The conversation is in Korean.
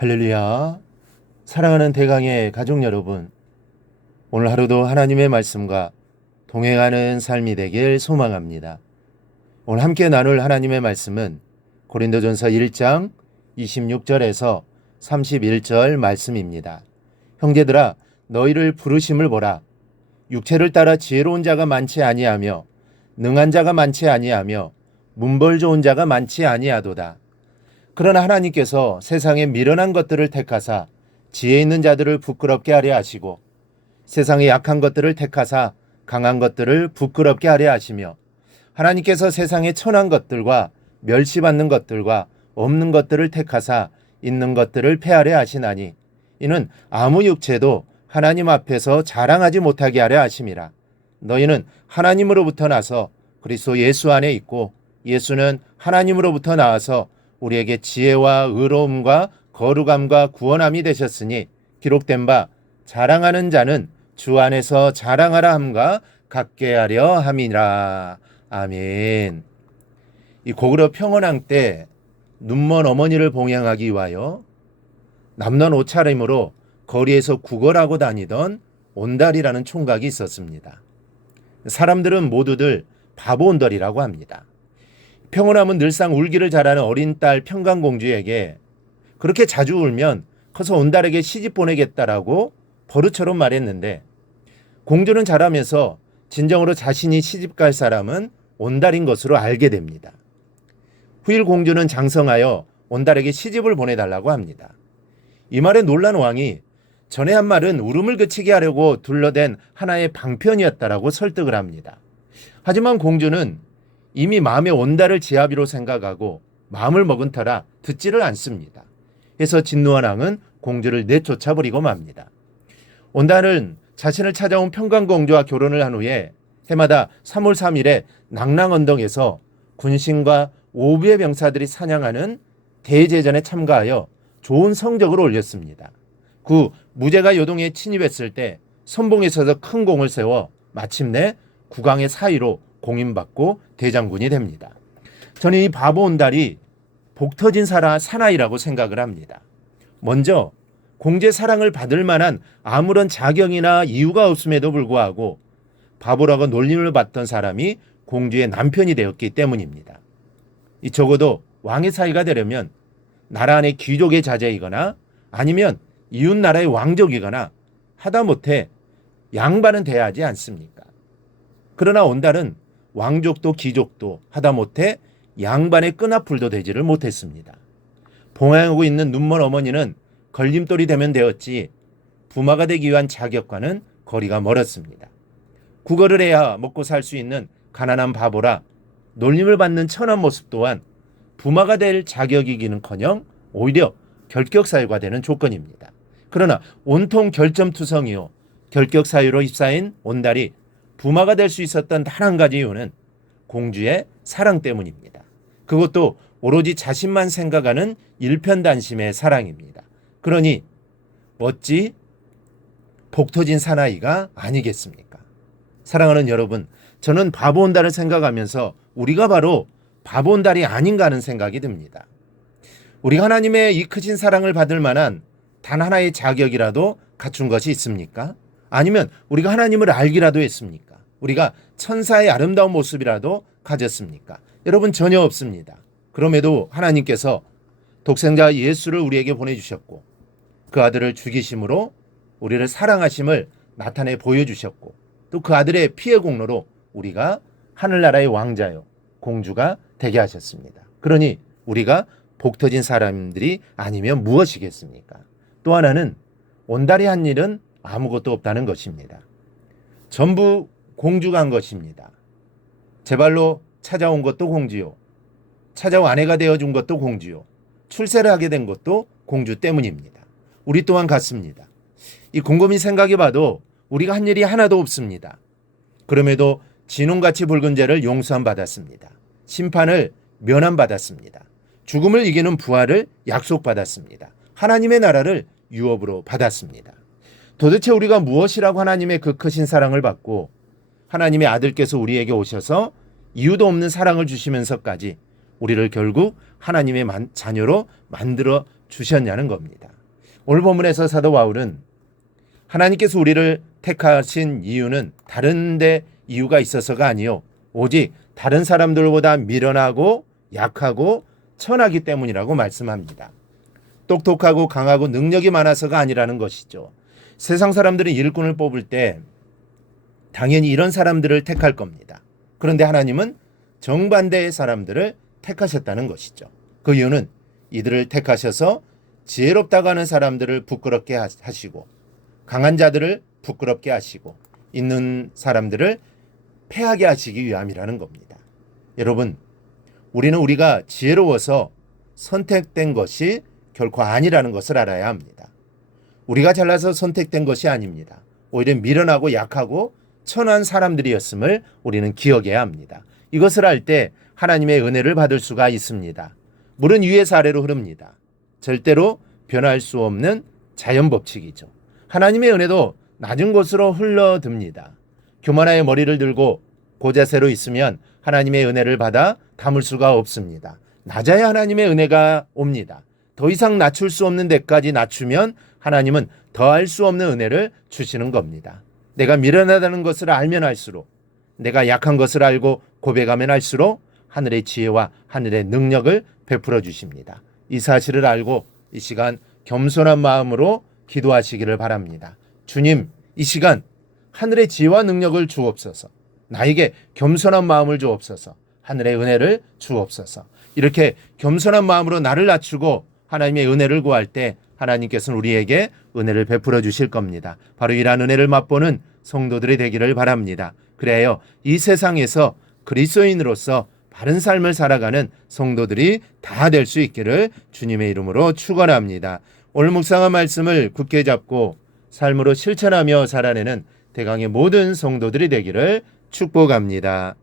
할렐루야. 사랑하는 대강의 가족 여러분, 오늘 하루도 하나님의 말씀과 동행하는 삶이 되길 소망합니다. 오늘 함께 나눌 하나님의 말씀은 고린도전서 1장 26절에서 31절 말씀입니다. 형제들아, 너희를 부르심을 보라. 육체를 따라 지혜로운 자가 많지 아니하며 능한 자가 많지 아니하며 문벌 좋은 자가 많지 아니하도다. 그러나 하나님께서 세상에 미련한 것들을 택하사 지혜 있는 자들을 부끄럽게 하려 하시고 세상에 약한 것들을 택하사 강한 것들을 부끄럽게 하려 하시며 하나님께서 세상에 천한 것들과 멸시받는 것들과 없는 것들을 택하사 있는 것들을 폐하려 하시나니 이는 아무 육체도 하나님 앞에서 자랑하지 못하게 하려 하심이라. 너희는 하나님으로부터 나서 그리스도 예수 안에 있고 예수는 하나님으로부터 나와서 우리에게 지혜와 의로움과 거룩함과 구원함이 되셨으니 기록된 바 자랑하는 자는 주 안에서 자랑하라 함과 같게 하려 함이라. 아멘. 이 고구려 평원왕 때 눈먼 어머니를 봉양하기 위하여 남는 옷차림으로 거리에서 구걸하고 다니던 온달이라는 총각이 있었습니다. 사람들은 모두들 바보 온달이라고 합니다. 평온함은 늘상 울기를 잘하는 어린 딸 평강공주에게 그렇게 자주 울면 커서 온달에게 시집 보내겠다라고 버릇처럼 말했는데 공주는 자라면서 진정으로 자신이 시집 갈 사람은 온달인 것으로 알게 됩니다. 후일 공주는 장성하여 온달에게 시집을 보내달라고 합니다. 이 말에 놀란 왕이 전에 한 말은 울음을 그치게 하려고 둘러댄 하나의 방편이었다라고 설득을 합니다. 하지만 공주는 이미 마음에 온달을 지아비로 생각하고 마음을 먹은 터라 듣지를 않습니다. 해서 진노한 왕은 공주를 내쫓아버리고 맙니다. 온달은 자신을 찾아온 평강공주와 결혼을 한 후에 해마다 3월 3일에 낙랑언덕에서 군신과 5부의 병사들이 사냥하는 대제전에 참가하여 좋은 성적을 올렸습니다. 그 무제가 요동에 침입했을 때 선봉에 서서 큰 공을 세워 마침내 국왕의 사위로 공인받고 대장군이 됩니다. 저는 이 바보 온달이 복 터진 사나이라고 생각을 합니다. 먼저 공주의 사랑을 받을 만한 아무런 자격이나 이유가 없음에도 불구하고 바보라고 놀림을 받던 사람이 공주의 남편이 되었기 때문입니다. 적어도 왕의 사이가 되려면 나라 안의 귀족의 자제이거나 아니면 이웃 나라의 왕족이거나 하다못해 양반은 돼야 하지 않습니까? 그러나 온달은 왕족도 귀족도 하다못해 양반의 끈앞풀도 되지를 못했습니다. 봉양하고 있는 눈먼 어머니는 걸림돌이 되면 되었지 부마가 되기 위한 자격과는 거리가 멀었습니다. 구걸을 해야 먹고 살 수 있는 가난한 바보라 놀림을 받는 천한 모습 또한 부마가 될 자격이기는커녕 오히려 결격사유가 되는 조건입니다. 그러나 온통 결점투성이요 결격사유로 휩싸인 온달이 부마가 될 수 있었던 단 한 가지 이유는 공주의 사랑 때문입니다. 그것도 오로지 자신만 생각하는 일편단심의 사랑입니다. 그러니 어찌 복 터진 사나이가 아니겠습니까? 사랑하는 여러분, 저는 바보 온달을 생각하면서 우리가 바로 바보 온달이 아닌가 하는 생각이 듭니다. 우리가 하나님의 이 크신 사랑을 받을 만한 단 하나의 자격이라도 갖춘 것이 있습니까? 아니면 우리가 하나님을 알기라도 했습니까? 우리가 천사의 아름다운 모습이라도 가졌습니까? 여러분, 전혀 없습니다. 그럼에도 하나님께서 독생자 예수를 우리에게 보내주셨고 그 아들을 죽이심으로 우리를 사랑하심을 나타내 보여주셨고 또 그 아들의 피의 공로로 우리가 하늘나라의 왕자요 공주가 되게 하셨습니다. 그러니 우리가 복 터진 사람들이 아니면 무엇이겠습니까? 또 하나는 온달이 한 일은 아무것도 없다는 것입니다. 전부 공주가 한 것입니다. 제 발로 찾아온 것도 공주요. 찾아온 아내가 되어준 것도 공주요. 출세를 하게 된 것도 공주 때문입니다. 우리 또한 같습니다. 이 곰곰이 생각해봐도 우리가 한 일이 하나도 없습니다. 그럼에도 진홍같이 붉은 죄를 용서함 받았습니다. 심판을 면함 받았습니다. 죽음을 이기는 부활을 약속받았습니다. 하나님의 나라를 유업으로 받았습니다. 도대체 우리가 무엇이라고 하나님의 그 크신 사랑을 받고 하나님의 아들께서 우리에게 오셔서 이유도 없는 사랑을 주시면서까지 우리를 결국 하나님의 자녀로 만들어 주셨냐는 겁니다. 오늘 본문에서 사도 바울은 하나님께서 우리를 택하신 이유는 다른데 이유가 있어서가 아니요 오직 다른 사람들보다 미련하고 약하고 천하기 때문이라고 말씀합니다. 똑똑하고 강하고 능력이 많아서가 아니라는 것이죠. 세상 사람들은 일꾼을 뽑을 때 당연히 이런 사람들을 택할 겁니다. 그런데 하나님은 정반대의 사람들을 택하셨다는 것이죠. 그 이유는 이들을 택하셔서 지혜롭다고 하는 사람들을 부끄럽게 하시고 강한 자들을 부끄럽게 하시고 있는 사람들을 패하게 하시기 위함이라는 겁니다. 여러분, 우리는 우리가 지혜로워서 선택된 것이 결코 아니라는 것을 알아야 합니다. 우리가 잘나서 선택된 것이 아닙니다. 오히려 미련하고 약하고 천한 사람들이었음을 우리는 기억해야 합니다. 이것을 알 때 하나님의 은혜를 받을 수가 있습니다. 물은 위에서 아래로 흐릅니다. 절대로 변할 수 없는 자연 법칙이죠. 하나님의 은혜도 낮은 곳으로 흘러듭니다. 교만하여 머리를 들고 고자세로 있으면 하나님의 은혜를 받아 담을 수가 없습니다. 낮아야 하나님의 은혜가 옵니다. 더 이상 낮출 수 없는 데까지 낮추면 하나님은 더할 수 없는 은혜를 주시는 겁니다. 내가 미련하다는 것을 알면 알수록, 내가 약한 것을 알고 고백하면 할수록 하늘의 지혜와 하늘의 능력을 베풀어 주십니다. 이 사실을 알고 이 시간 겸손한 마음으로 기도하시기를 바랍니다. 주님, 이 시간 하늘의 지혜와 능력을 주옵소서. 나에게 겸손한 마음을 주옵소서. 하늘의 은혜를 주옵소서. 이렇게 겸손한 마음으로 나를 낮추고 하나님의 은혜를 구할 때 하나님께서는 우리에게 은혜를 베풀어 주실 겁니다. 바로 이러한 은혜를 맛보는 성도들이 되기를 바랍니다. 그래요, 이 세상에서 그리스도인으로서 바른 삶을 살아가는 성도들이 다 될 수 있기를 주님의 이름으로 축원합니다. 오늘 묵상한 말씀을 굳게 잡고 삶으로 실천하며 살아내는 대강의 모든 성도들이 되기를 축복합니다.